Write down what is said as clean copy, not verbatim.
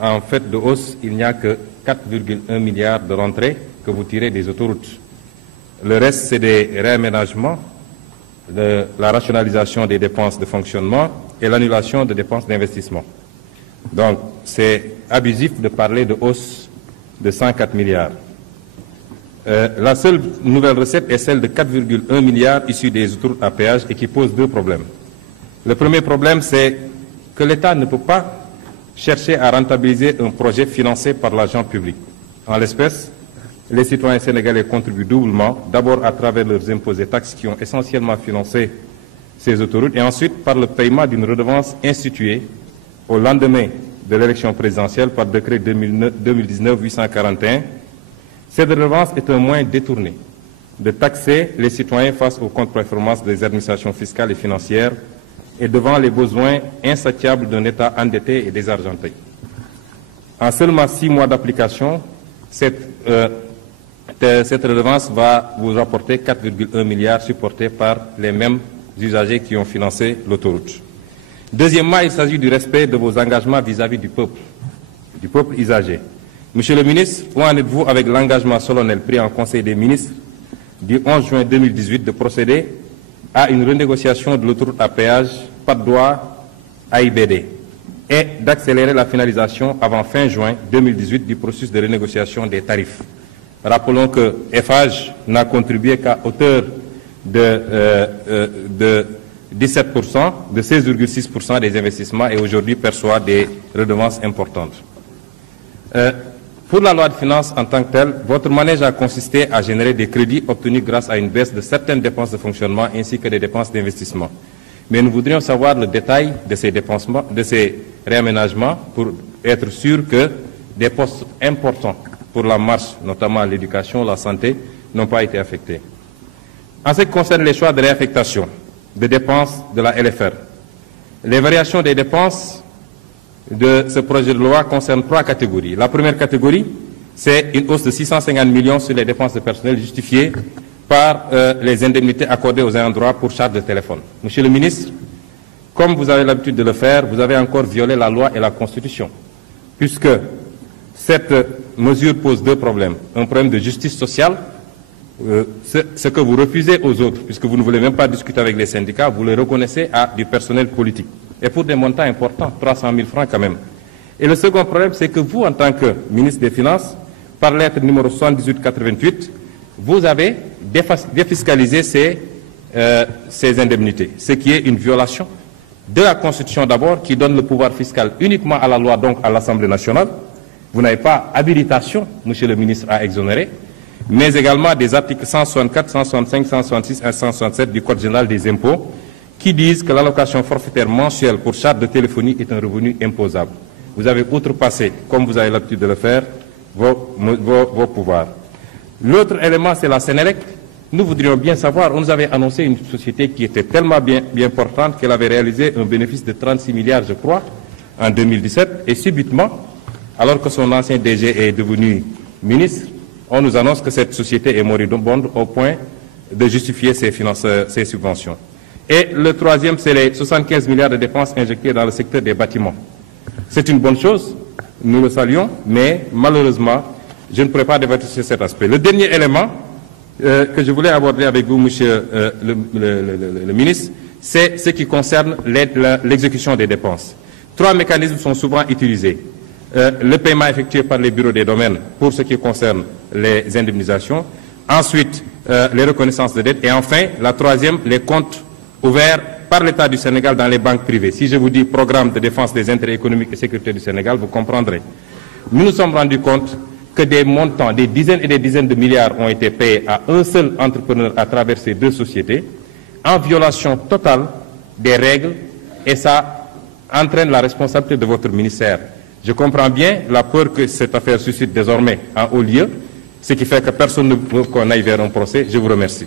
En fait de hausse, il n'y a que 4,1 milliards de rentrées que vous tirez des autoroutes. Le reste, c'est des réaménagements, la rationalisation des dépenses de fonctionnement et l'annulation de dépenses d'investissement. Donc, c'est abusif de parler de hausse de 104 milliards. La seule nouvelle recette est celle de 4,1 milliards issus des autoroutes à péage et qui pose deux problèmes. Le premier problème, c'est que l'État ne peut pas chercher à rentabiliser un projet financé par l'argent public. En l'espèce, les citoyens sénégalais contribuent doublement, d'abord à travers leurs impôts et taxes qui ont essentiellement financé ces autoroutes, et ensuite par le paiement d'une redevance instituée au lendemain de l'élection présidentielle par décret 2019-841. Cette redevance est un moyen détourné de taxer les citoyens face aux contre-performances des administrations fiscales et financières et devant les besoins insatiables d'un État endetté et désargenté. En seulement 6 mois d'application, cette redevance va vous rapporter 4,1 milliards supportés par les mêmes usagers qui ont financé l'autoroute. Deuxièmement, il s'agit du respect de vos engagements vis-à-vis du peuple usager. Monsieur le ministre, où en êtes-vous avec l'engagement solennel pris en Conseil des ministres du 11 juin 2018 de procéder à une renégociation de l'autoroute à péage Patte d'Oie AIBD et d'accélérer la finalisation avant fin juin 2018 du processus de renégociation des tarifs. Rappelons que Eiffage n'a contribué qu'à hauteur de 17%, de 16,6% des investissements et aujourd'hui perçoit des redevances importantes. Pour la loi de finances en tant que telle, votre manège a consisté à générer des crédits obtenus grâce à une baisse de certaines dépenses de fonctionnement ainsi que des dépenses d'investissement. Mais nous voudrions savoir le détail de ces dépensements, de ces réaménagements pour être sûr que des postes importants pour la marche, notamment l'éducation, la santé, n'ont pas été affectés. En ce qui concerne les choix de réaffectation de dépenses de la LFR, les variations des dépenses de ce projet de loi concernent 3 catégories. La première catégorie, c'est une hausse de 650 millions sur les dépenses de personnel justifiées par les indemnités accordées aux ayants droit pour charges de téléphone. Monsieur le ministre, comme vous avez l'habitude de le faire, vous avez encore violé la loi et la Constitution, puisque cette mesure pose 2 problèmes. Un problème de justice sociale, ce que vous refusez aux autres, puisque vous ne voulez même pas discuter avec les syndicats, vous le reconnaissez à du personnel politique. Et pour des montants importants, 300 000 francs quand même. Et le second problème, c'est que vous, en tant que ministre des Finances, par lettre numéro 7888, vous avez défiscalisé ces indemnités, ce qui est une violation de la Constitution d'abord, qui donne le pouvoir fiscal uniquement à la loi, donc à l'Assemblée nationale. Vous n'avez pas habilitation, monsieur le ministre, à exonérer, mais également des articles 164, 165, 166 et 167 du Code général des impôts, qui disent que l'allocation forfaitaire mensuelle pour charges de téléphonie est un revenu imposable. Vous avez outrepassé, comme vous avez l'habitude de le faire, vos pouvoirs. L'autre élément, c'est la Sénélec. Nous voudrions bien savoir, on nous avait annoncé une société qui était tellement bien portante qu'elle avait réalisé un bénéfice de 36 milliards, je crois, en 2017, et subitement, alors que son ancien DG est devenu ministre, on nous annonce que cette société est moribonde au point de justifier ses subventions. Et le troisième, c'est les 75 milliards de dépenses injectées dans le secteur des bâtiments. C'est une bonne chose, nous le saluons, mais malheureusement, je ne pourrais pas débattre sur cet aspect. Le dernier élément que je voulais aborder avec vous, monsieur le ministre, c'est ce qui concerne l'exécution des dépenses. 3 mécanismes sont souvent utilisés. Le paiement effectué par les bureaux des domaines pour ce qui concerne les indemnisations, ensuite les reconnaissances de dettes et enfin, la troisième, les comptes ouverts par l'État du Sénégal dans les banques privées. Si je vous dis programme de défense des intérêts économiques et sécurité du Sénégal, vous comprendrez. Nous nous sommes rendus compte que des montants, des dizaines et des dizaines de milliards ont été payés à un seul entrepreneur à travers ces 2 sociétés, en violation totale des règles, et ça entraîne la responsabilité de votre ministère. Je comprends bien la peur que cette affaire suscite désormais en haut lieu, ce qui fait que personne ne veut qu'on aille vers un procès. Je vous remercie.